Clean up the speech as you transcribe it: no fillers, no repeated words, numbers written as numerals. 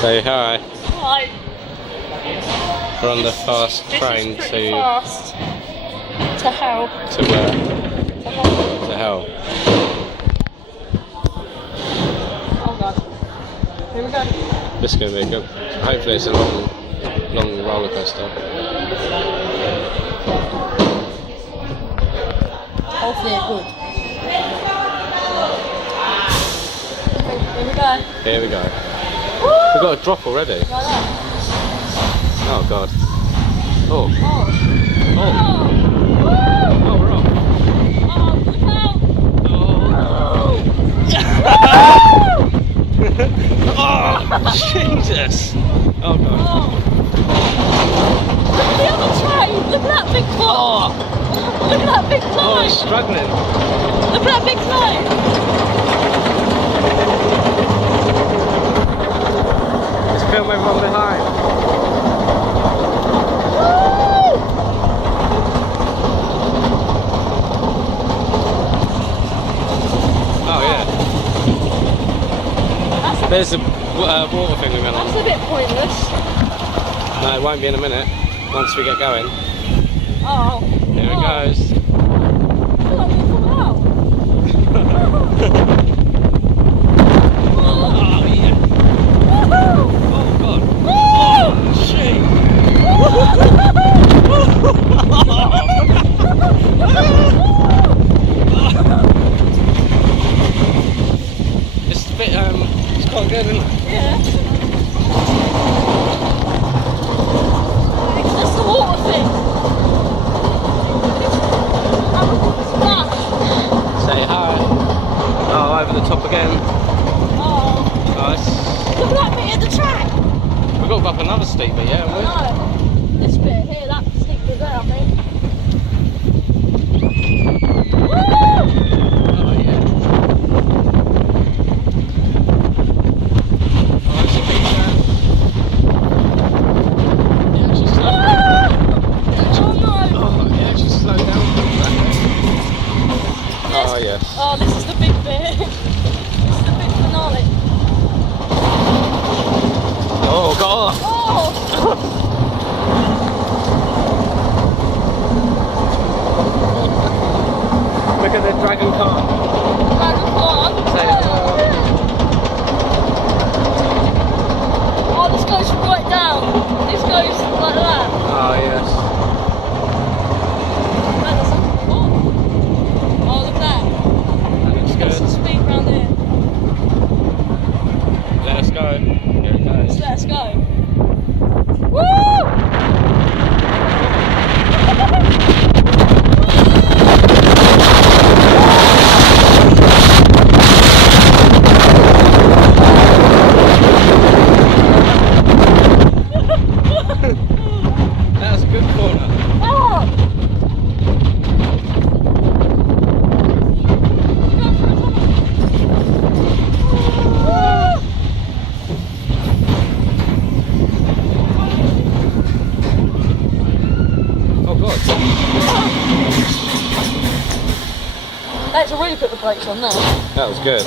Say hi. Hi. We're on the fast train this is to fast. To hell. to where? To hell. To hell. Oh god. Here we go. This is gonna be good. Hopefully it's a long roller coaster. Hopefully it's good. Here we go. Here we go. Woo! We've got a drop already. Like that. Oh god. Oh. Oh. Oh. Oh. Oh, we're off. Oh, look out. Oh. Jesus. Oh god. Oh. Look at the other train. Look at that big clock. Oh. Look at that big Oh, clock. it's struggling. Look at that big clock. Let's film everyone behind. Oh yeah. There's a water thing we went That's on. a bit pointless. No, it won't be in a minute. Once we get going. Oh. Here it goes. I feel like we'll fall out. Oh yeah. Woohoo! Oh god. Woo! Oh shit. It's a bit it's quite good, isn't it? Yeah. That's the water thing. Splash. Say hi. Oh, over the top again. Oh. Nice. Look at that bit of the track. We've got to go up another steep bit, yeah, haven't we? No. This bit here, that steep bit there, I think. Woo! Oh yeah. Oh, it's a big yeah, actually slow. Ah! Oh no. Oh, it actually slowed down from that. Oh yes. Oh, this is the big bit. This is the big finale. Oh god. Oh! Look at the dragon car. Dragon Claw. Say hello. Oh, this goes right down. This goes like that. Oh yes. That doesn't. Oh, oh look at that. That looks Got some good. speed round here. Let us go. Here it goes. Let's go. Woo! That was a good corner. Oh! Oh god. Let's really put the brakes on there. That was good.